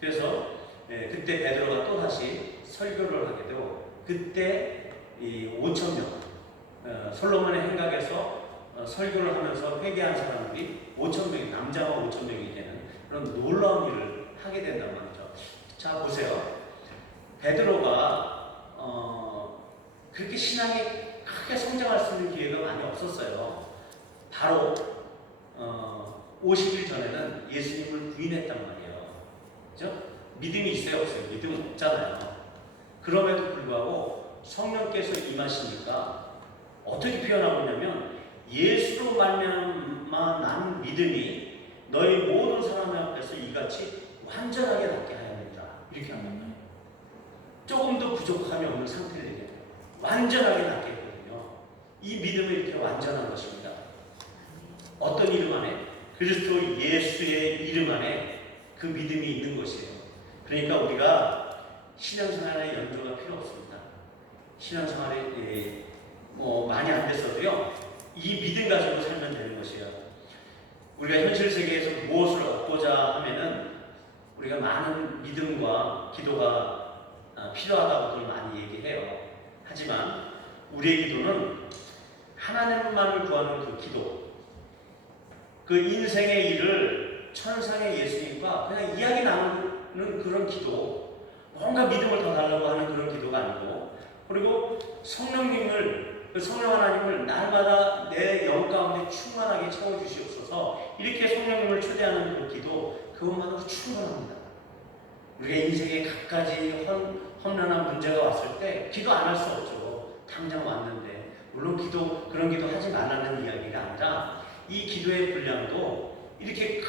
그래서 그때 베드로가 또 다시 설교를 하게 되고, 그때 이 5,000명 솔로몬의 행각에서 설교를 하면서 회개한 사람들이 5,000명이, 남자가 5,000명이 되는 그런 놀라운 일을 하게 된단 말이죠. 자, 보세요. 베드로가 그렇게 신앙이 크게 성장할 수 있는 기회가 많이 없었어요. 바로 50일 전에는 예수님을 부인했단 말이에요. 그죠? 믿음이 있어요, 없어요? 믿음 없잖아요. 그럼에도 불구하고 성령께서 임하시니까 어떻게 표현하고 있냐면 예수로 말미암아 난 믿음이 너희 모든 사람 앞에서 이같이 완전하게 낫게 하였느니라, 이렇게 합니다. 조금도 부족함이 없는 상태를 얘기해요. 완전하게 낫겠거든요. 이 믿음은 이렇게 완전한 것입니다. 어떤 이름 안에? 그리스도 예수의 이름 안에 그 믿음이 있는 것이에요. 그러니까 우리가 신앙생활에 연조가 필요 없습니다. 신앙생활에 많이 안 됐어도요, 이 믿음 가지고 살면 되는 것이에요. 우리가 현실 세계에서 무엇을 얻고자 하면은 우리가 많은 믿음과 기도가 필요하다고들 많이 얘기해요. 하지만 우리의 기도는 하나님만을 구하는 그 기도, 그 인생의 일을 천상의 예수님과 그냥 이야기 나누는 그런 기도, 뭔가 믿음을 더 달라고 하는 그런 기도가 아니고, 그리고 성령님을, 성령 하나님을 날마다 내 영 가운데 충만하게 채워주시옵소서, 이렇게 성령님을 초대하는 그 기도, 그것만으로 충분합니다. 우리가 인생에 갖가지 험난한 문제가 왔을 때 기도 안 할 수 없죠. 당장 왔는데. 물론 그런 기도 하지 말라는 이야기가 아니라, 이 기도의 분량도 이렇게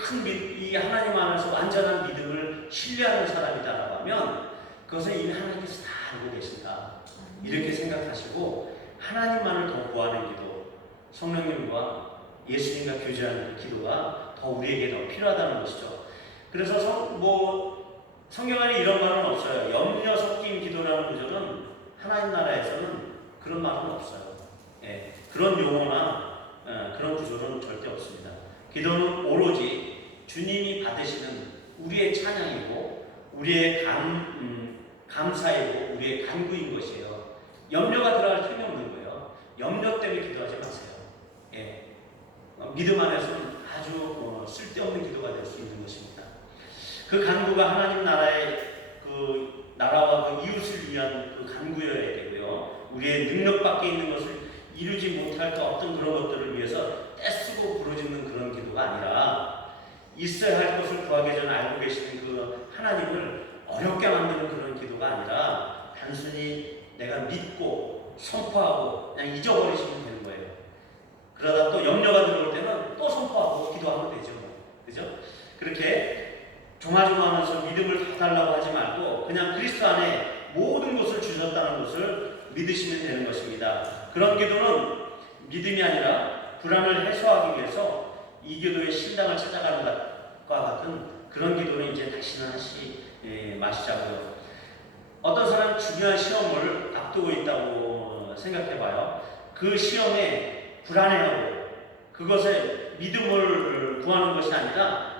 이 하나님 안에서 완전한 믿음을 신뢰하는 사람이다라고 하면 그것은 이미 하나님께서 다 알고 계신다, 이렇게 생각하시고 하나님만을 더 구하는 기도, 성령님과 예수님과 교제하는 그 기도가 더 우리에게 더 필요하다는 것이죠. 그래서 성경 안에 이런 말은 없어요. 염려 섞인 기도라는 구절은 하나님 나라에서는 그런 말은 없어요. 예, 그런 용어나 그런 구절은 절대 없습니다. 기도는 오로지 주님이 받으시는 우리의 찬양이고 우리의 감사이고 우리의 간구인 것이에요. 염려가 들어갈 틈이 없는 거예요. 염려 때문에 기도하지 마세요. 예, 믿음 안에서는 아주 쓸데없는 기도가 될 수 있는 것입니다. 그 간구가 하나님 나라의 그 나라와 그 이웃을 위한 그 간구여야 되고요. 우리의 능력 밖에 있는 것을 이루지 못할 그 어떤 그런 것들을 위해서 떼쓰고 부르짖는 그런 기도가 아니라, 있어야 할 것을 구하기 전에 알고 계시는 그 하나님을 어렵게 만드는 그런 기도가 아니라 단순히 내가 믿고 선포하고 그냥 잊어버리시면 되는 거예요. 그러다 또 염려가 들어올 때는 또 선포하고 기도하면 되죠. 그죠? 그렇게 조마조마하면서 믿음을 다 달라고 하지 말고 그냥 그리스도 안에 모든 것을 주셨다는 것을 믿으시면 되는 것입니다. 그런 기도는 믿음이 아니라 불안을 해소하기 위해서 이 기도의 신당을 찾아가는 것과 같은 그런 기도는 이제 다시는 하지 마시자고요. 어떤 사람이 중요한 시험을 앞두고 있다고 생각해봐요. 그 시험에 불안해하고 그것에 믿음을 구하는 것이 아니라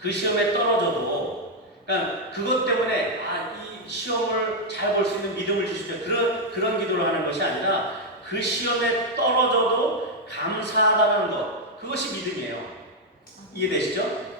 그 시험에 떨어져도, 그러니까 그것 때문에 이 시험을 잘 볼 수 있는 믿음을 주시죠. 그런 기도를 하는 것이 아니라 그 시험에 떨어져도 감사하다는 것, 그것이 믿음이에요. 이해되시죠?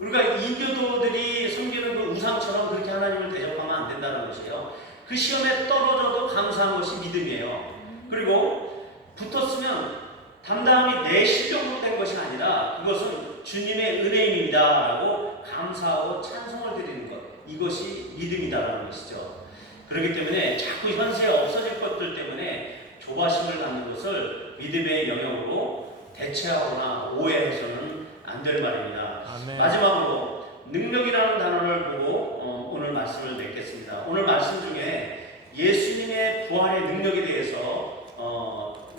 우리가 인교도들이 섬기는 그 우상처럼 그렇게 하나님을 대접하면 안 된다는 것이에요. 그 시험에 떨어져도 감사한 것이 믿음이에요. 그리고 붙었으면 담담히 내 실력으로 된 것이 아니라 그것은 주님의 은혜입니다라고 감사하고 찬송을 드리는 것, 이것이 믿음이다라는 것이죠. 그렇기 때문에 자꾸 현세에 없어질 것들 때문에 조바심을 갖는 것을 믿음의 영역으로 대체하거나 오해해서는 안 될 말입니다. 아멘. 마지막으로 능력이라는 단어를 보고 오늘 말씀을 맺겠습니다. 오늘 말씀 중에 예수님의 부활의 능력에 대해서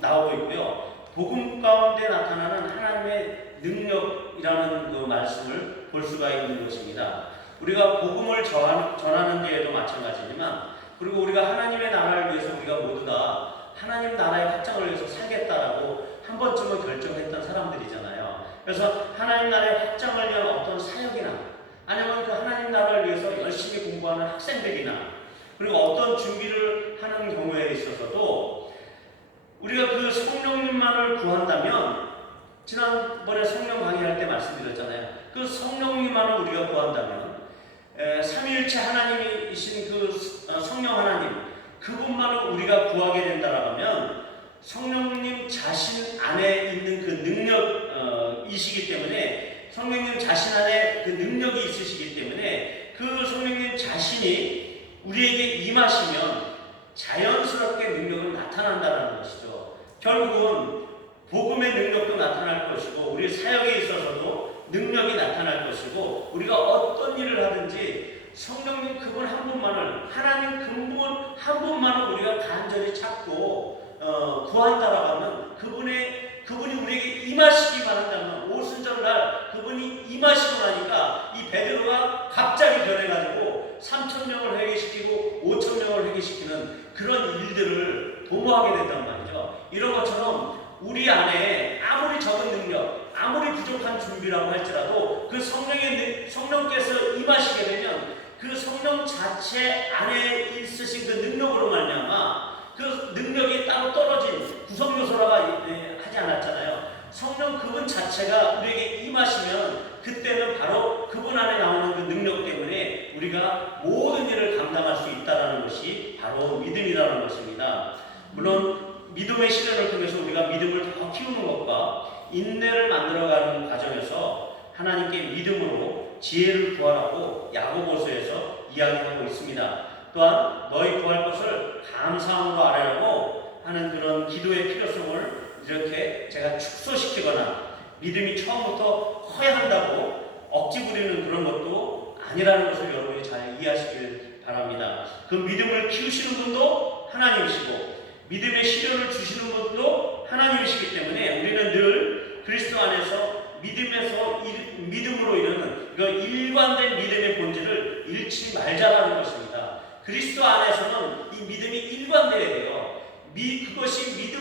나오고 있고요. 복음 가운데 나타나는 하나님의 능력이라는 그 말씀을 볼 수가 있는 것입니다. 우리가 복음을 전하는 데에도 마찬가지지만, 그리고 우리가 하나님의 나라를 위해서 우리가 모두 다 하나님 나라의 확장을 위해서 살겠다라고 한 번쯤은 결정했던 사람들이잖아요. 그래서 하나님 나라의 확장을 위한 어떤 사역이나 아니면 그 하나님 나라를 위해서 열심히 공부하는 학생들이나, 그리고 어떤 준비를 하는 경우에 있어서도 우리가 그 성령님만을 구한다면, 지난번에 성령 강의할 때 말씀드렸잖아요. 그 성령님만을 우리가 구한다면, 삼위일체 하나님이신 그 성령 하나님, 그분만을 우리가 구하게 된다라면 성령님 자신 안에 있는 그 능력이시기 때문에, 성령님 자신 안에 그 능력이 있으시기 때문에 그 성령님 자신이 우리에게 임하시면 자연스럽게 능력은 나타난다는 것이죠. 결국은 복음의 능력도 나타날 것이고 우리 사역에 있어서도 능력이 나타날 것이고, 우리가 어떤 일을 하든지 성령님 그분 한 분만을, 하나님 그분 한 분만을 우리가 간절히 찾고 구한다라고 하면 그분이 우리에게 임하시기만 한다면, 오순절날 그분이 임하시고 나니까 이 베드로가 갑자기 변해가지고 3,000명을 회개시키고 5,000명을 회개시키는 그런 일들을 도모하게 된단 말이죠. 이런 것처럼 우리 안에 아무리 적은 능력, 아무리 부족한 준비라고 할지라도 그 성령께서 임하시게 되면 그 성령 자체 안에 있으신 그 능력으로 말미암아, 그 능력이 따로 떨어진 구성 요소라고 하지 않았잖아요. 성령 그분 자체가 우리에게 임하시면 그때는 바로 그분 안에 나오는 그 능력 때문에 우리가 모든 일을 감당할 수 있다는 것이 바로 믿음이라는 것입니다. 물론 믿음의 시련을 통해서 우리가 믿음을 더 키우는 것과 인내를 만들어가는 과정에서 하나님께 믿음으로 지혜를 구하라고 야고보서에서 이야기하고 있습니다. 또한 너희 구할 것을 감사함으로 아뢰라고 하는 그런 기도의 필요성을 이렇게 제가 축소시키거나 믿음이 처음부터 커야 한다고 억지 부리는 그런 것도 아니라는 것을 여러분이 잘 이해하시길 바랍니다. 그 믿음을 키우시는 분도 하나님이시고 믿음의 시련을 주시는 분도 하나님이시기 때문에 우리는 늘 그리스도 안에서 믿음으로 이르는 그 일관된 믿음의 본질을 잃지 말자라는 것입니다. 그리스도 안에서는 이 믿음이 일관되어야 돼요. 그것이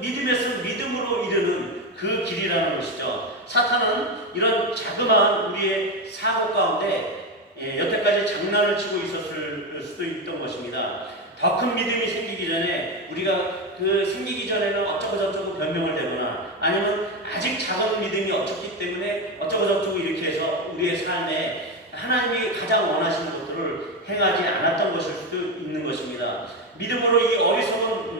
믿음에서 믿음으로 이르는 그 길이라는 것이죠. 사탄은 이런 자그마한 우리의 사고 가운데 여태까지 장난을 치고 있었을 수도 있던 것입니다. 더 큰 믿음이 생기기 전에 우리가 그 생기기 전에는 어쩌고저쩌고 변명을 대거나 아니면 아직 작은 믿음이 없었기 때문에 어쩌고저쩌고 이렇게 해서 우리의 삶에 하나님이 가장 원하시는 것들을 행하지 않았던 것일 수도 있는 것입니다. 믿음으로 이 어리석은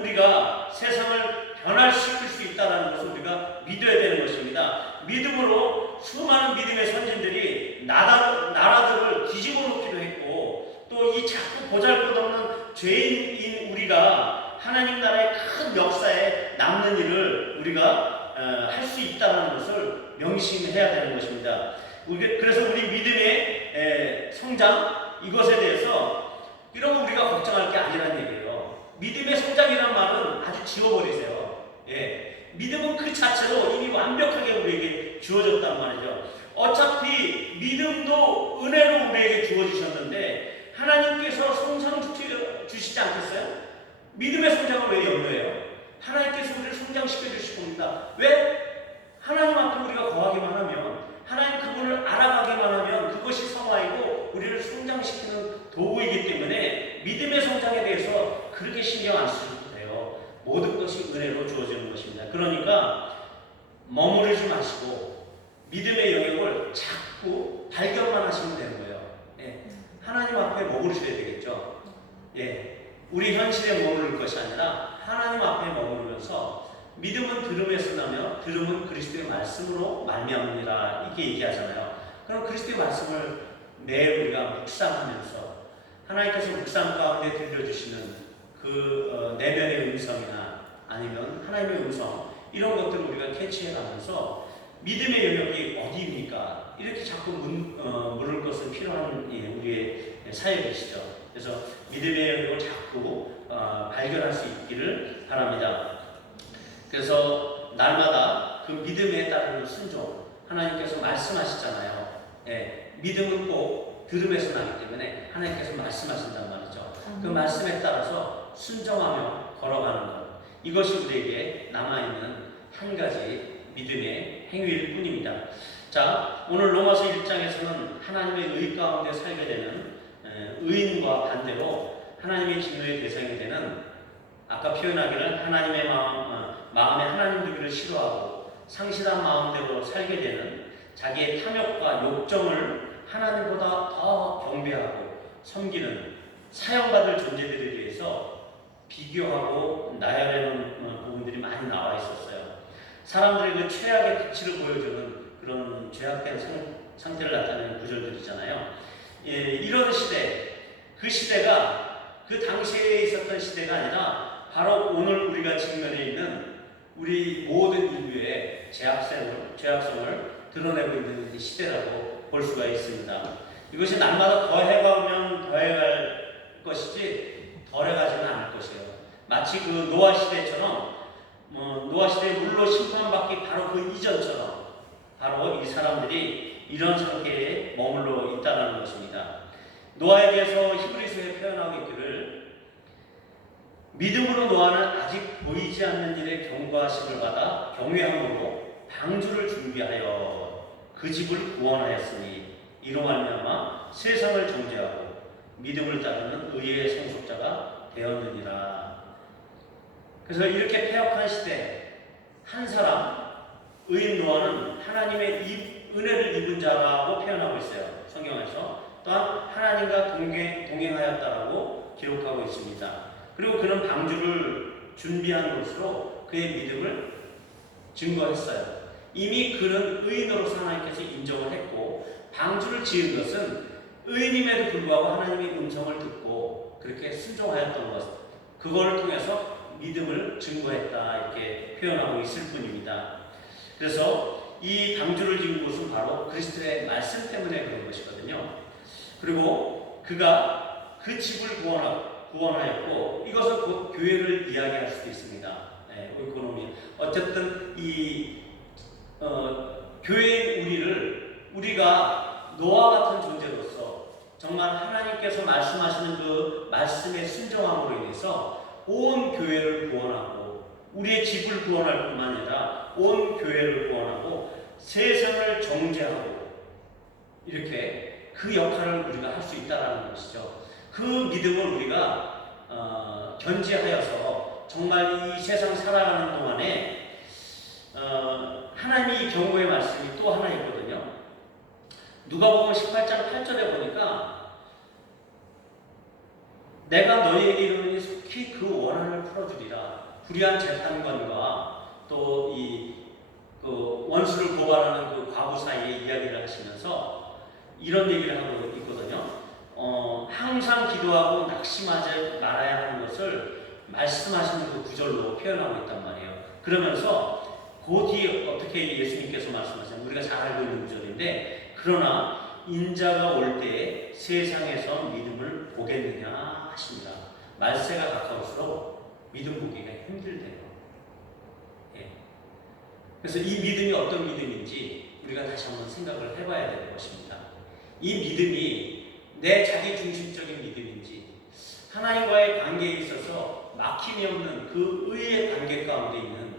우리가 세상을 변화시킬 수 있다는 것을 우리가 믿어야 되는 것입니다. 믿음으로 수많은 믿음의 선진들이 나라들을 뒤집어 놓기도 했고, 또 이 자꾸 보잘것없는 죄인인 우리가 하나님 나라의 큰 역사에 남는 일을 우리가 할 수 있다는 것을 명심해야 되는 것입니다. 그래서 우리 믿음의 성장, 이것에 대해서 이런 거 우리가 걱정할 게 아니라는 얘기예요. 믿음의 성장이란 말은 아주 지워버리세요. 믿음은 그 자체로 이미 완벽하게 우리에게 주어졌단 말이죠. 어차피 믿음도 은혜로 우리에게 주어지셨는데 하나님께서 성장 주시지 않겠어요? 믿음의 성장을 왜 염려해요? 하나님께서 우리를 성장시켜 주실 겁니다. 왜? 하나님 앞에 우리가 거하기만 하면, 하나님 그분을 알아가기만 하면 그것이 성화이고 우리를 성장시키는 도구이기 때문에 믿음의 성장에 대해서 그렇게 신경 안 쓰셔도 돼요. 모든 것이 은혜로 주어지는 것입니다. 그러니까 머무르지 마시고 믿음의 영역을 자꾸 발견만 하시면 되는 거예요. 하나님 앞에 머무르셔야 되겠죠. 우리 현실에 머무를 것이 아니라 하나님 앞에 머무르면서 믿음은 들음에서 나며 들음은 그리스도의 말씀으로 말미암으리라 이렇게 얘기하잖아요. 그럼 그리스도의 말씀을 매일 우리가 묵상하면서 하나님께서 묵상 가운데 들려주시는 그 내면의 음성이나 아니면 하나님의 음성, 이런 것들을 우리가 캐치해가면서 믿음의 영역이 어디입니까? 이렇게 자꾸 물을 것은 필요한 우리의 사역이시죠. 그래서 믿음의 영역을 자꾸 발견할 수 있기를 바랍니다. 그래서 날마다 그 믿음에 따르는 순종, 하나님께서 말씀하시잖아요. 믿음은 꼭 들음에서 나기 때문에 하나님께서 말씀하신단 말이죠. 그 말씀에 따라서 순종하며 걸어가는 것, 이것이 우리에게 남아있는 한 가지 믿음의 행위일 뿐입니다. 자, 오늘 로마서 1장에서는 하나님의 의 가운데 살게 되는 의인과 반대로 하나님의 진노의 대상이 되는, 아까 표현하기를 하나님의 마음에 하나님 두기를 싫어하고 상실한 마음대로 살게 되는 자기의 탐욕과 욕정을 하나님보다 더 경배하고 섬기는 사형받을 존재들에 대해서 비교하고 나열해놓은 부분들이 많이 나와 있었어요. 사람들의 그 최악의 극치를 보여주는 그런 죄악된 상태를 나타내는 구절들이잖아요. 이런 시대, 그 시대가 그 당시에 있었던 시대가 아니라 바로 오늘 우리가 직면해 있는 우리 모든 인류의 죄악성을 드러내고 있는 시대라고 볼 수가 있습니다. 이것이 날마다 더해가면 더해갈 것이지 덜해가지는 않을 것이에요. 마치 그 노아 시대처럼 노아 시대에 물로 심판받기 바로 그 이전처럼 바로 이 사람들이 이런 상태에 머물러 있다는 것입니다. 노아에 대해서 히브리서에 표현하고 있기를 믿음으로 노아는 아직 보이지 않는 일에 경고하심을 받아 경외함으로 방주를 준비하여 그 집을 구원하였으니 이로 말미암아 세상을 정죄하고 믿음을 따르는 의의 상속자가 되었느니라. 그래서 이렇게 패역한 시대 한 사람 의인 노아는 하나님의 은혜를 입은 자라고 표현하고 있어요. 성경에서 또한 하나님과 동행하였다라고 기록하고 있습니다. 그리고 그는 방주를 준비한 것으로 그의 믿음을 증거했어요. 이미 그는 의인으로서 하나님께서 인정을 했고 방주를 지은 것은 의인임에도 불구하고 하나님의 음성을 듣고 그렇게 순종하였던 것, 그걸 통해서 믿음을 증거했다 이렇게 표현하고 있을 뿐입니다. 그래서 이 방주를 지은 곳은 바로 그리스도의 말씀 때문에 그런 것이거든요. 그리고 그가 그 집을 구원하였고 이것은 곧 교회를 이야기할 수도 있습니다. 어쨌든 이 교회인 우리가 노아 같은 존재로서 정말 하나님께서 말씀하시는 그 말씀의 순종함으로 인해서 온 교회를 구원하고 우리의 집을 구원할 뿐만 아니라 온 교회를 구원하고 세상을 정죄하고 이렇게 그 역할을 우리가 할 수 있다는 것이죠. 그 믿음을 우리가 견지하여서 정말 이 세상 살아가는 동안에 하나님의 경고의 말씀이 또 하나 있거든요. 누가복음 18장 8절에 보니까 내가 너희에게 이르노니 속히 그 원한을 풀어주리라. 불의한 재판관과 또 그 원수를 고발하는 그 과부 사이에 이야기를 하시면서 이런 얘기를 하고 있거든요. 항상 기도하고 낙심하지 말아야 하는 것을 말씀하시는 그 구절로 표현하고 있단 말이에요. 그러면서 그 뒤에 어떻게 예수님께서 말씀하시냐면 우리가 잘 알고 있는 구절인데 그러나 인자가 올 때에 세상에서 믿음을 보겠느냐 하십니다. 말세가 가까울수록 믿음 보기가 힘들대요. 예. 그래서 이 믿음이 어떤 믿음인지 우리가 다시 한번 생각을 해봐야 될 것입니다. 이 믿음이 내 자기 중심적인 믿음인지 하나님과의 관계에 있어서 막힘이 없는 그 의의 관계 가운데 있는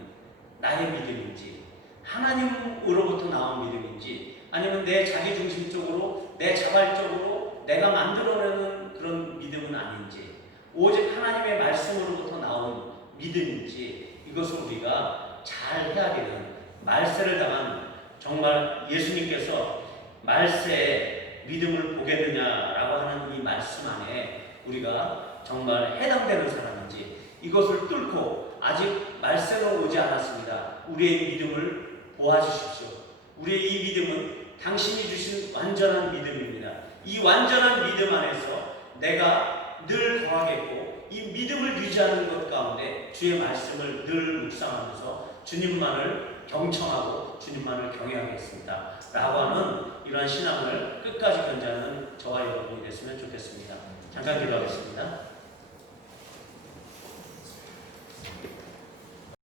나의 믿음인지 하나님으로부터 나온 믿음인지 아니면 내 자기 중심적으로 내 자발적으로 내가 만들어내는 그런 믿음은 아닌지 오직 하나님의 말씀으로부터 나온 믿음인지 이것을 우리가 잘 해야 되는 말세를 당한 정말 예수님께서 말세에 믿음을 보겠느냐라고 하는 이 말씀 안에 우리가 정말 해당되는 사람인지 이것을 뚫고 아직 말세로 오지 않았습니다. 우리의 믿음을 보아주십시오. 우리의 이 믿음은 당신이 주신 완전한 믿음입니다. 이 완전한 믿음 안에서 내가 늘 거하겠고 이 믿음을 유지하는 것 가운데 주의 말씀을 늘 묵상하면서 주님만을 경청하고 주님만을 경외하겠습니다. 라고 하는 이러한 신앙을 끝까지 견지하는 저와 여러분이 됐으면 좋겠습니다. 잠깐 기도하겠습니다.